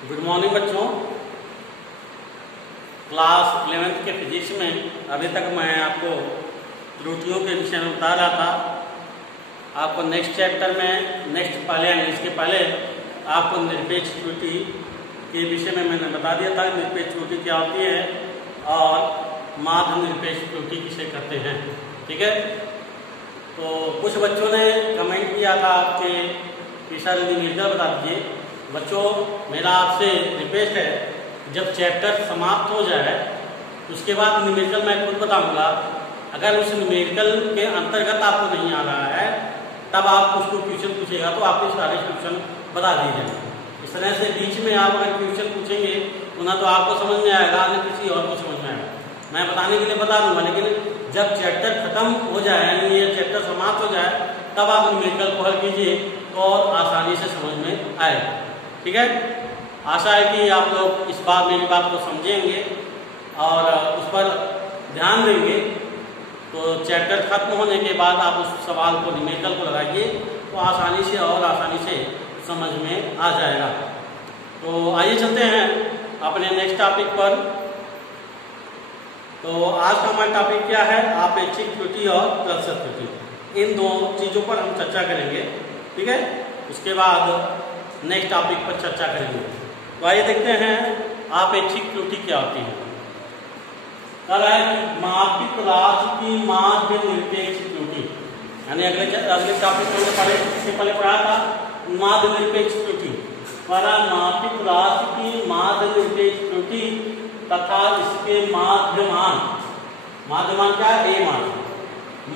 Good morning बच्चों। Class 11th के physics में अभी तक मैं आपको त्रुटियों के विषय में बता रहा था। आपको नेक्स्ट चैप्टर में इसके पहले आपको निरपेक्ष त्रुटि के विषय में मैंने बता दिया था। निरपेक्ष त्रुटि क्या होती है और माध्य निरपेक्ष त्रुटि किसे कहते हैं। ठीक है, तो कुछ बच्चों ने कमेंट किया था कि सर न्यूमेरिकल बता दीजिए। बच्चों, मेरा आपसे रिक्वेस्ट है, जब चैप्टर समाप्त हो जाए उसके बाद न्यूमेरिकल मैं खुद बताऊंगा। अगर उस न्यूमेरिकल के अंतर्गत आपको नहीं आ रहा है तब आप उसको क्वेश्चन पूछेगा तो आपके सारे क्वेश्चन बता दिए जाएंगे। इस तरह से बीच में आप अगर क्वेश्चन पूछेंगे तो ना तो आपको समझ में आएगा ना किसी और को समझ में आएगा। मैं बताने के लिए बता दूंगा, लेकिन जब चैप्टर खत्म हो जाए यानी ये चैप्टर समाप्त हो जाए तब आप न्यूमेरिकल को हल कीजिए तो और आसानी से समझ में आएगा। ठीक है, आशा है कि आप लोग इस बात मेरी बात को समझेंगे और उस पर ध्यान देंगे। तो चैप्टर खत्म होने के बाद आप उस सवाल को न्यूमेरिकल को लगाइए तो आसानी से समझ में आ जाएगा। तो आइए चलते हैं अपने नेक्स्ट टॉपिक पर। तो आज का हमारा टॉपिक क्या है? आपेक्षिक त्रुटि और प्रतिशत त्रुटि। इन दो चीज़ों पर हम चर्चा करेंगे। ठीक है, उसके बाद नेक्स्ट टॉपिक पर चर्चा करेंगे। तो आइए देखते हैं आपेक्षिक त्रुटि क्या होती है। मापित राशि की माध्य निरपेक्ष त्रुटि, यानी अगले टॉपिक में इससे पहले पढ़ा था माध्य निरपेक्ष त्रुटि। मापित राशि की माध्य निरपेक्ष त्रुटि तथा इसके माध्यमान क्या है? ए मान।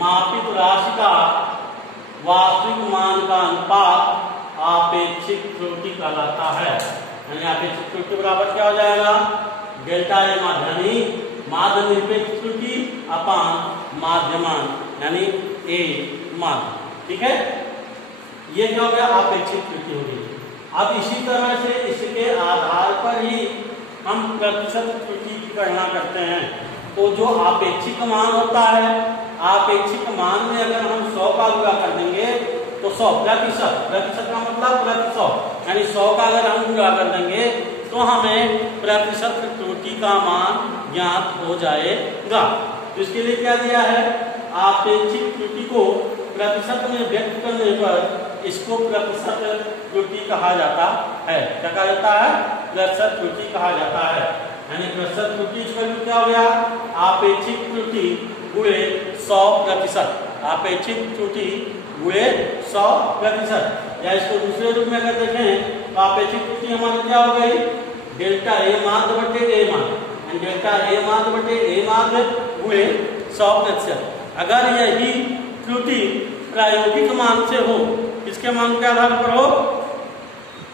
मापित राशि का वास्तविक मान का अनुपात आपेक्षिक त्रुटि कहलाता है। यानी आपेक्षिक त्रुटि बराबर क्या हो जाएगा? डेल्टा ए माध्य, यानी माध्य निरपेक्ष त्रुटि अपान माध्यमान यानी ए माध्य। ठीक है, ये क्या हो गया? आपेक्षिक त्रुटि हो गई। अब इसी तरह से इसके आधार पर ही हम प्रतिशत त्रुटि की गणना करते हैं। तो जो आपेक्षिक मान होता है, आपेक्षिक मान में अगर हम 100 का गुणा कर देंगे तो 100 प्रतिशत का मतलब प्रति 100, यानी 100 का अगर हम गुणा कर देंगे तो हमें प्रतिशत त्रुटि का मान ज्ञात हो जाएगा। तो इसके लिए क्या दिया है? आपेक्षिक त्रुटि को प्रतिशत में व्यक्त करने पर इसको प्रतिशत त्रुटि कहा जाता है। क्या कहा जाता है? प्रतिशत त्रुटि कहा जाता है। यानी प्रतिशत त्रुटि क्या हो गया? आपेक्षिक त्रुटि गुणे 100%। आपेक्षिक त्रुटि गुणे 100%। या इसको दूसरे रूप में अगर देखें तो आपेक्षिक त्रुटि हमारी क्या हो गई? डेल्टा ए माध्य बटे ए माध्य, डेल्टा ए माध्य बटे ए माध्य गुणे 100%। अगर यही त्रुटि प्रायोगिक मान से हो, किसके मान के आधार पर हो?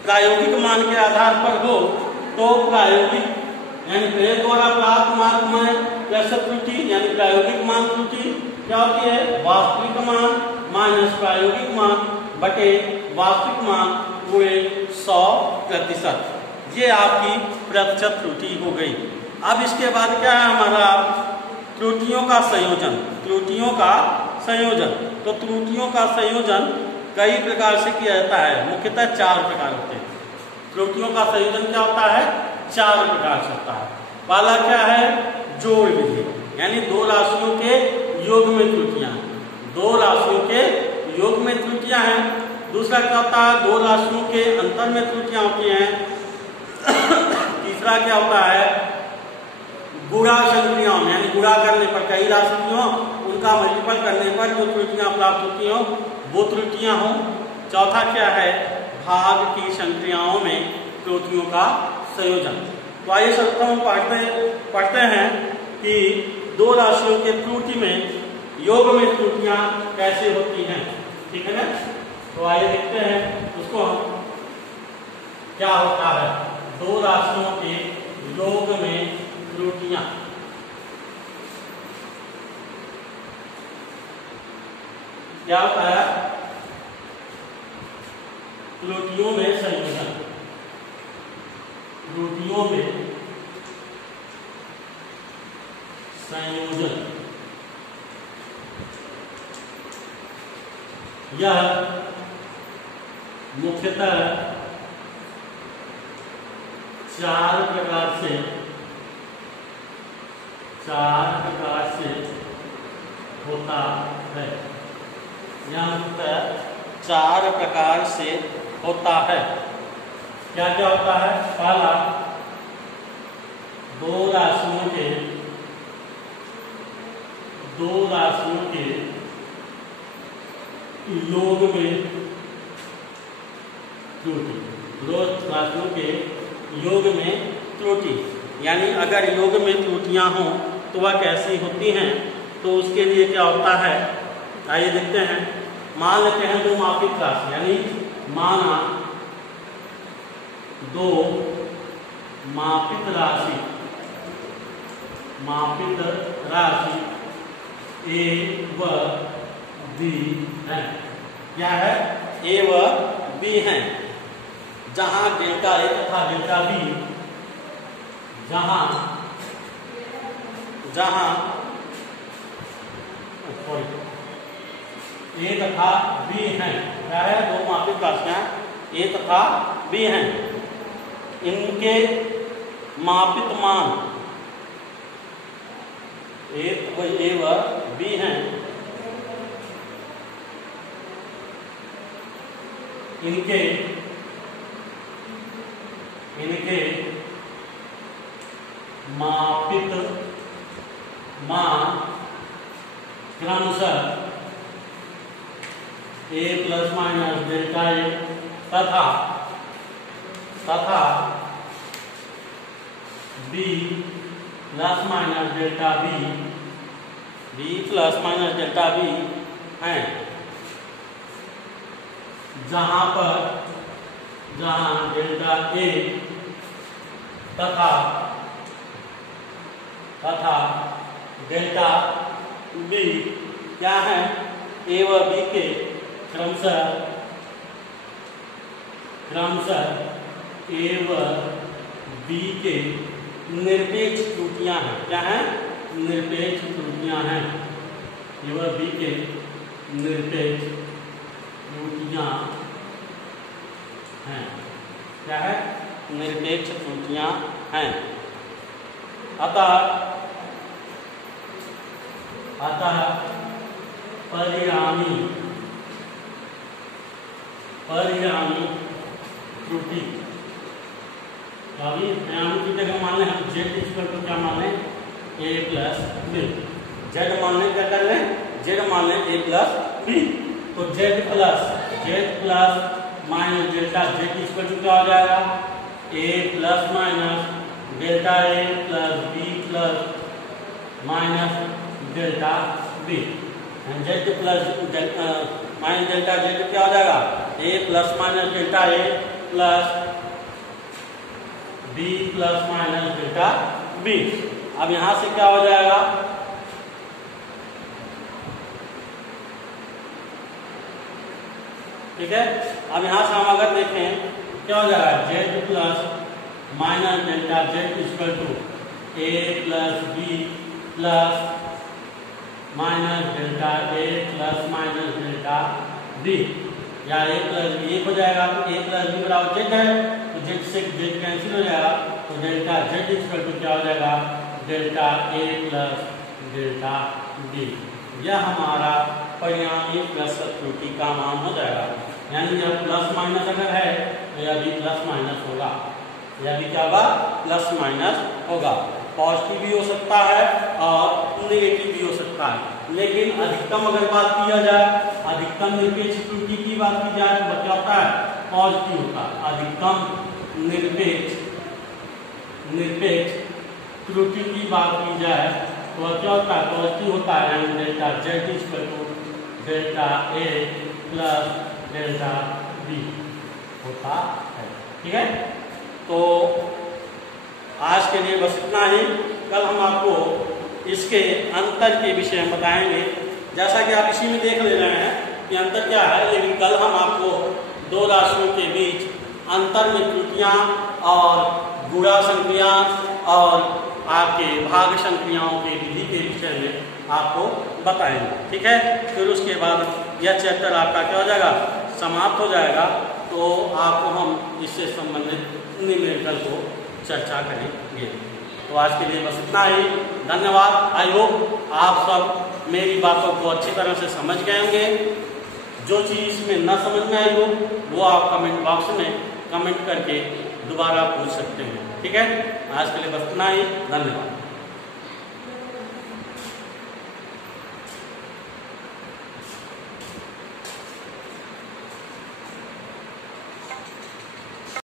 प्रायोगिक मान के आधार पर हो तो प्रायोगिक यानी प्रयोग द्वारा प्राप्त मान में प्रतिशत त्रुटि यानी प्रायोगिक मान त्रुटि क्या होती है? वास्तविक मान माइनस प्रायोगिक मान बटे वास्तविक मान गुणे 100%। ये आपकी प्रतिशत त्रुटि हो गई। अब इसके बाद क्या है हमारा? त्रुटियों का संयोजन। तो त्रुटियों का संयोजन कई प्रकार से किया जाता है। मुख्यतः 4 प्रकार होते हैं। त्रुटियों का संयोजन क्या होता है? 4 प्रकार से होता है। पहला क्या है? जोड़ विधि, यानी दो राशियों के योग में त्रुटियां। दो राशियों के योग में त्रुटियां हैं। दूसरा क्या होता है? दो राशियों के अंतर में त्रुटियां होती हैं। तीसरा क्या होता है? गुणा संक्रियाओं में, यानी गुणा करने पर कई राशियों उनका मल्टीपल करने पर जो त्रुटियां प्राप्त होती हों वो त्रुटियां हों। चौथा क्या है? भाग की संक्रियाओं में त्रुटियों का संयोजन। तो आइए सर्वप्रथम पढ़ते हैं कि दो राशियों के त्रुटि में योग में त्रुटियां कैसे होती हैं। ठीक है ना? तो आइए देखते हैं उसको हम क्या होता है। दो राशियों के योग में त्रुटियां क्या होता है? त्रुटियों में संयोजन। त्रुटियों में संयोजन यह मुख्यतः चार प्रकार से होता है, यहाँ चार प्रकार से होता है। क्या क्या होता है? पहला, दो राशियों के योग में त्रुटि। दो राशियों के योग में त्रुटि, यानी अगर योग में त्रुटियां हों तो वह कैसी होती हैं, तो उसके लिए क्या होता है, आइए देखते हैं। मान लेते हैं दो मापित राशि, यानी माना दो मापित राशि ए व बी है। क्या है? ए व बी हैं, जहां डेल्टा ए तथा डेल्टा बी, जहां ए तथा बी हैं। क्या है? दो मापित राशियां ए तथा बी हैं, इनके मापित मान ए व बी हैं, इनके मापित मान क्रमशः A plus minus delta A तथा B plus minus delta B plus minus delta B हैं, जहां डेल्टा ए तथा डेल्टा बी क्या है? ए व बी के क्रमशः ए व बी के निरपेक्ष त्रुटियां हैं। क्या है? निरपेक्ष त्रुटियां हैं। ए व बी के निरपेक्ष त्रुटियां हैं। क्या है? निरपेक्ष त्रुटियां हैं। अतः परिणामी त्रुटि, परिणामी की जगह मान लें हम जेड इक्वल टू क्या मान लें? A plus B. जेड मान लें, क्या कर लें? जेड मान लें ए प्लस बी। तो Z plus minus delta Z equal to क्या हो जाएगा? A plus minus delta A plus B plus minus delta B. Z plus minus delta Z क्या हो जाएगा? A plus minus delta A plus B plus minus delta B. अब यहां से क्या हो जाएगा? ठीक है, अब यहां से हम अगर देखें क्या हो जाएगा? Z plus minus delta Z equal to A plus B plus minus delta A plus minus delta B, या ए प्लस बी एक हो जाएगा। तो ए प्लस बी बराबर जेड है, तो जेड से जेड कैंसिल हो जाएगा, तो डेल्टा जेड इक्वल टू क्या हो जाएगा? Delta A plus delta B. यह हमारा परिणामी प्लस त्रुटि का मान हो जाएगा। यानी जब प्लस माइनस अगर है तो यह भी प्लस माइनस होगा, यह भी क्या होगा? प्लस माइनस होगा। पॉजिटिव भी हो सकता है और नेगेटिव भी हो सकता है। लेकिन अधिकतम अगर बात किया जाए, अधिकतम निरपेक्ष त्रुटि की बात की जाए तो क्या होता है? पॉजिटिव होता है। अधिकतम निरपेक्ष त्रुटि की बात की जाए तो क्या होता है? पॉजिटिव होता है। यानी delta Z equal to delta A plus delta B होता है। ठीक है, तो आज के लिए बस इतना ही। कल हम आपको इसके अंतर के विषय में बताएंगे। जैसा कि आप इसी में देख ले रहे हैं कि अंतर क्या है, लेकिन कल हम आपको दो राशियों के बीच अंतर में त्रुटियां और गुणा संक्रिया और आपके भाग संक्रियाओं के विधि के विषय में आपको बताएंगे। ठीक है, फिर उसके बाद यह चैप्टर आपका क्या हो जाएगा? समाप्त हो जाएगा। तो आपको हम इससे संबंधित न्यूमेरिकल को चर्चा करेंगे। तो आज के लिए बस इतना ही, धन्यवाद। आई होप आप सब मेरी बातों को अच्छी तरह से समझ गए होंगे। जो चीज़ में न समझ में आई हो वो आप कमेंट बॉक्स में कमेंट करके दोबारा पूछ सकते हैं। ठीक है, आज के लिए बस इतना ही, धन्यवाद।